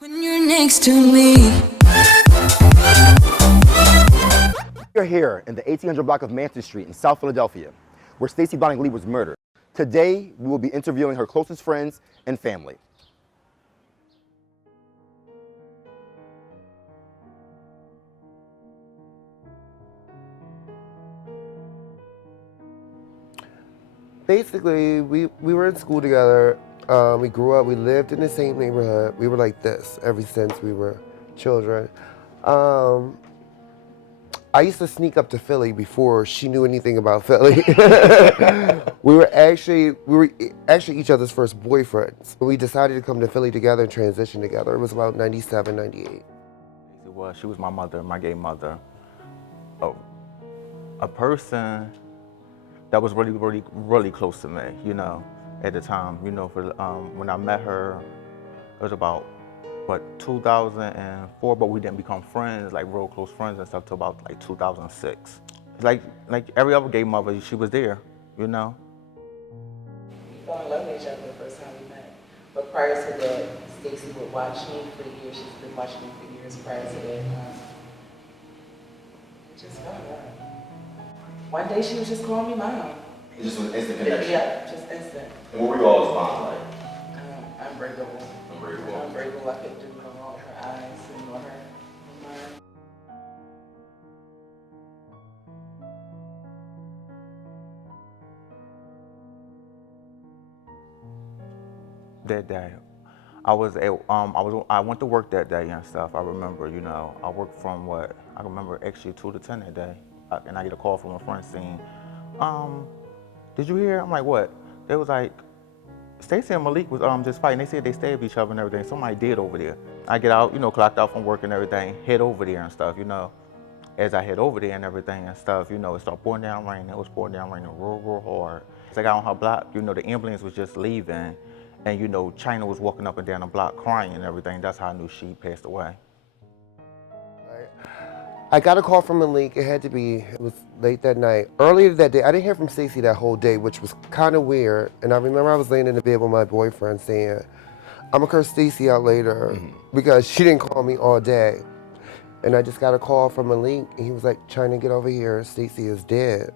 When you're next to me. We're here in the 1800 block of Manson Street in South Philadelphia, where Stacey Blahnik was murdered. Today, we will be interviewing her closest friends and family. Basically, we were in school together. We grew up, we lived in the same neighborhood. We were like this ever since we were children. I used to sneak up to Philly before she knew anything about Philly. we were actually each other's first boyfriends. We decided to come to Philly together and transition together. It was about 97, 98. She was my mother, my gay mother. A person that was really close to me, you know, at the time. You know, when I met her, it was about, 2004, but we didn't become friends, like real close friends and stuff, till about like 2006. Like every other gay mother, she was there, you know. We fell in love with each other the first time we met. But prior to that, Stacey would watch me for years. She's been watching me for years prior to that. It just fell in love. One day she was just calling me mom. It just was instant connection. Yeah, just instant. And what were you all's bond like? Unbreakable. Unbreakable. Unbreakable. I couldn't do no wrong with her eyes and or her mind. That day, I went to work that day and stuff. I remember, you know, I worked from I remember actually 2 to 10 that day, and I get a call from a friend saying, did you hear? I'm like, what? They was like, Stacey and Malik was just fighting. They said they stabbed each other and everything. Somebody did over there. I get out, you know, clocked out from work and everything, head over there and stuff, you know. As I head over there and everything and stuff, you know, it started pouring down rain. It was pouring down rain real hard. As I got on her block, you know, the ambulance was just leaving, and you know, China was walking up and down the block crying and everything. That's how I knew she passed away. I got a call from Malik. It was late that night. Earlier that day, I didn't hear from Stacey that whole day, which was kind of weird. And I remember I was laying in the bed with my boyfriend saying, I'm gonna curse Stacey out later because she didn't call me all day. And I just got a call from Malik, and he was like, China, get over here. Stacey is dead.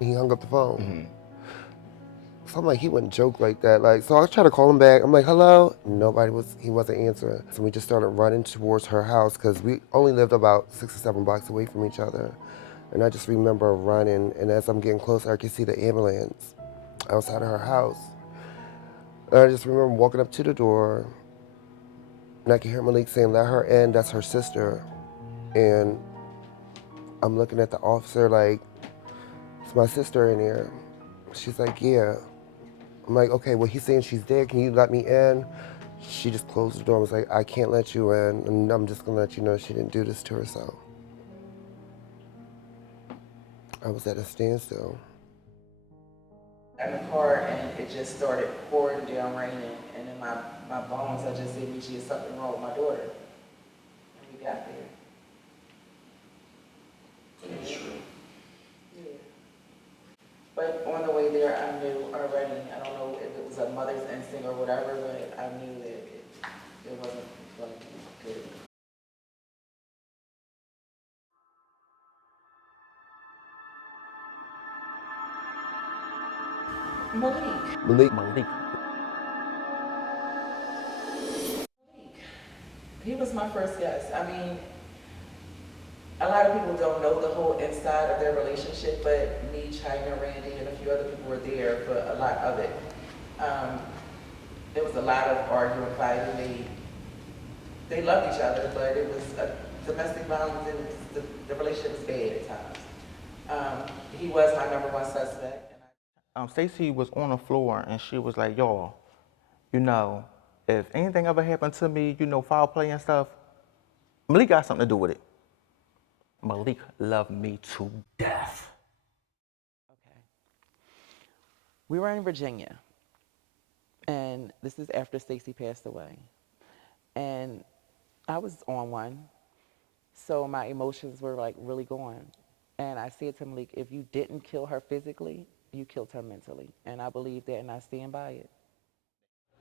And he hung up the phone. So I'm like, he wouldn't joke like that. So I tried to call him back. I'm like, hello? He wasn't answering. So we just started running towards her house because we only lived about 6 or 7 blocks away from each other. And I just remember running, and as I'm getting closer, I could see the ambulance outside of her house. And I just remember walking up to the door, and I could hear Malik saying, let her in, that's her sister. And I'm looking at the officer like, it's my sister in here. She's like, yeah. I'm like, okay, well, he's saying she's dead. Can you let me in? She just closed the door and was like, I can't let you in. And I'm just going to let you know she didn't do this to herself. I was at a standstill. In the car, and it just started pouring down raining. And in my bones, I just said, Michi, is something wrong with my daughter? And we got there. It's true. Yeah. But on the way there, I knew already, I don't know if it was a mother's instinct or whatever, but I knew that it wasn't going to be good. Malik. He was my first guest. I mean, a lot of people don't know the whole inside of their relationship, but me, China, Randy, and a few other people were there for a lot of it. There was a lot of arguing, fighting. They loved each other, but it was domestic violence. The relationship was bad at times. He was my #1 suspect. Stacey was on the floor and she was like, y'all, you know, if anything ever happened to me, you know, foul play and stuff, Malik got something to do with it. Malik loved me to death. Okay. We were in Virginia, and this is after Stacey passed away. And I was on one, so my emotions were like really going. And I said to Malik, if you didn't kill her physically, you killed her mentally. And I believe that, and I stand by it.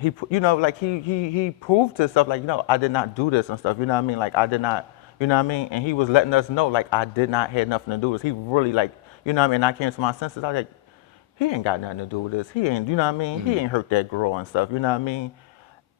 you know, like he proved to himself, like, you know, I did not do this and stuff, you know what I mean? Like, I did not, you know what I mean? And he was letting us know, like, I did not have nothing to do with this. He really, like, you know what I mean? I came to my senses, I was like, he ain't got nothing to do with this. He ain't, you know what I mean? He ain't hurt that girl and stuff, you know what I mean?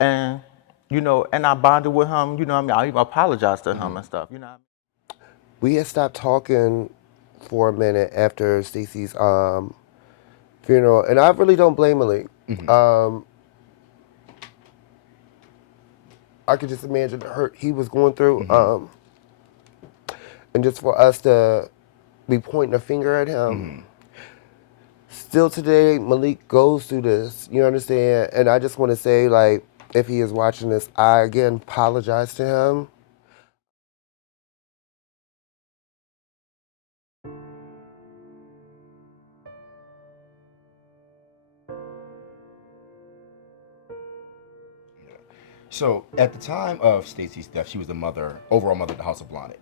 And, you know, and I bonded with him, you know what I mean? I even apologized to him and stuff, you know what I mean? We had stopped talking for a minute after Stacey's funeral, and I really don't blame Malik. I could just imagine the hurt he was going through, and just for us to be pointing a finger at him. Still today, Malik goes through this, you understand? And I just want to say, like, if he is watching this, I again apologize to him. So at the time of Stacey's death, she was the overall mother of the House of Blahnik.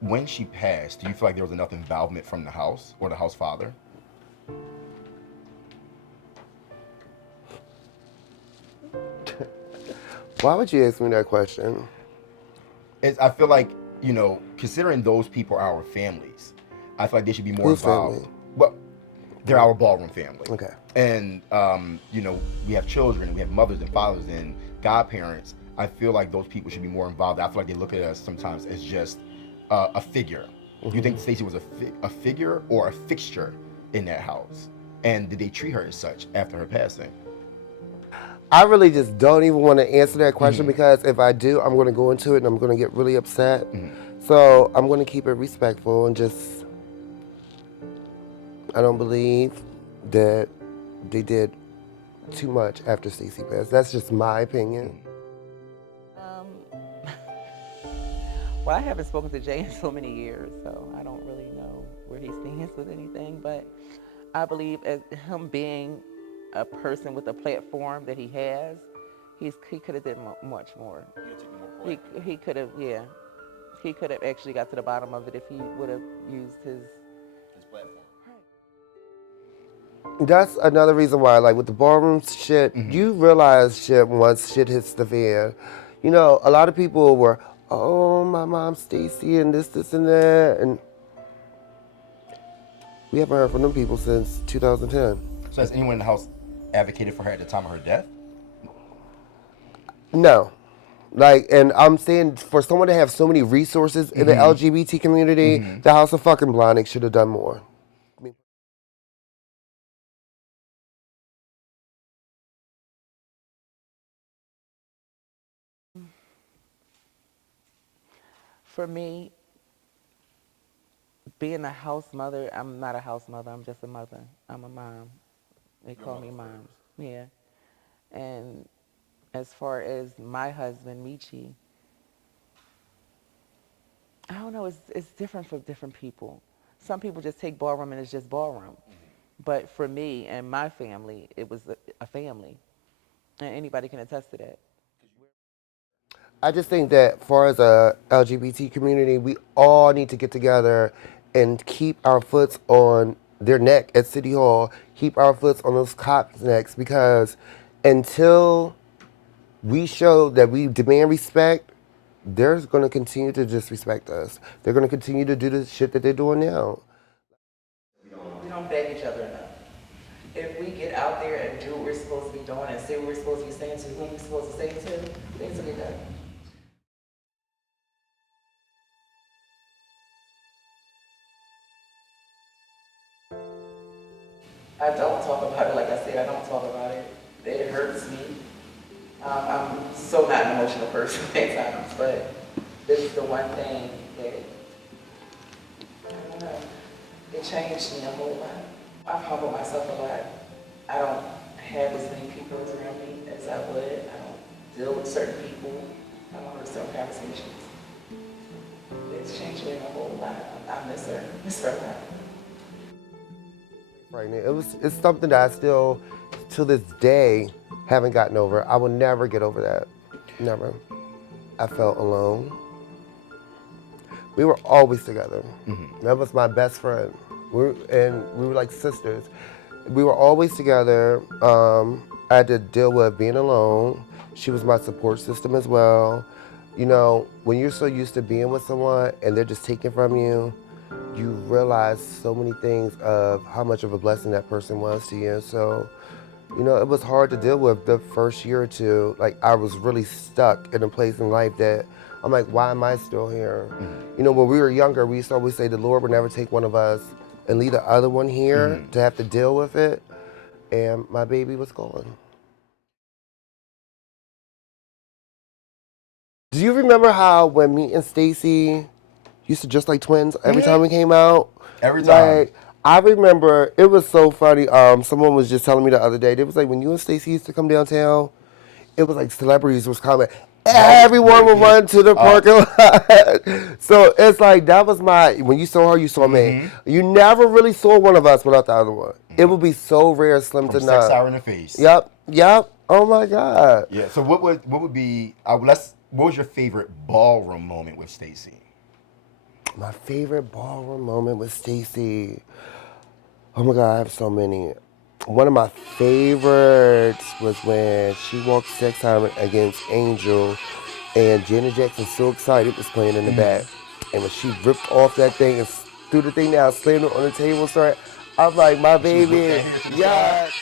When she passed, do you feel like there was enough involvement from the house or the house father? Why would you ask me that question? I feel like, you know, considering those people are our families, I feel like they should be more Whose involved. family? Well, they're our ballroom family. Okay. And, you know, we have children, we have mothers and fathers and godparents. I feel like those people should be more involved. I feel like they look at us sometimes as just a figure. Do you think Stacey was a figure or a fixture in that house? And did they treat her as such after her passing? I really just don't even want to answer that question because if I do, I'm going to go into it and I'm going to get really upset. So I'm going to keep it respectful and just, I don't believe that they did too much after Stacey passed. That's just my opinion. Well, I haven't spoken to Jay in so many years, so I don't really know where he stands with anything, but I believe as him being a person with a platform that he has, he could have done much more. He could have, yeah. He could have actually got to the bottom of it if he would have used his platform. That's another reason why, like with the ballroom shit, you realize shit once shit hits the fan. You know, a lot of people were, oh, my mom Stacey and this, and that, and we haven't heard from them people since 2010. So has anyone in the house advocated for her at the time of her death? No. Like, and I'm saying for someone to have so many resources in the LGBT community, the House of fucking Blahnik should have done more. For me, being a house mother, I'm not a house mother, I'm just a mother. I'm a mom. They call me mom. Yeah. And as far as my husband, Michi, I don't know, it's different for different people. Some people just take ballroom and it's just ballroom. But for me and my family, it was a family. And anybody can attest to that. I just think that far as a LGBT community, we all need to get together and keep our foots on their neck at City Hall, keep our foots on those cops' necks, because until we show that we demand respect, they're going to continue to disrespect us. They're going to continue to do the shit that they're doing now. We don't beg each other enough. If we get out there and do what we're supposed to be doing and say what we're supposed to be saying to whom we're supposed to say to, things will get done. I don't talk about it, like I said, I don't talk about it. It hurts me. I'm so not an emotional person at times, but this is the one thing that, I don't know, it changed me a whole lot. I've humbled myself a lot. I don't have as many people around me as I would. I don't deal with certain people. I don't have certain conversations. It's changed me a whole lot. I miss her a lot. Right now, it's something that I still, to this day, haven't gotten over. I will never get over that. Never. I felt alone. We were always together. That was my best friend. We were like sisters. We were always together. I had to deal with being alone. She was my support system as well. You know, when you're so used to being with someone and they're just taking from you, you realize so many things of how much of a blessing that person was to you. So, you know, it was hard to deal with the first year or two. Like, I was really stuck in a place in life that I'm like, why am I still here? You know, when we were younger, we used to always say the Lord would never take one of us and leave the other one here to have to deal with it. And my baby was gone. Do you remember how when me and Stacey used to just like twins every time we came out? Every time. Like, I remember, it was so funny. Someone was just telling me the other day, it was like when you and Stacey used to come downtown, it was like celebrities was coming. Everyone would run to the parking lot. So it's like, that was when you saw her, you saw me. You never really saw one of us without the other one. It would be so rare, slim to none. Sex hour in the face. Yep. Oh my God. Yeah. So what would be? What was your favorite ballroom moment with Stacey? My favorite ballroom moment with Stacey. Oh my God, I have so many. One of my favorites was when she walked sex time against Angel, and Janet Jackson, So Excited, was playing in the back. And when she ripped off that thing and threw the thing down, slammed it on the table, I'm like, my baby, yes.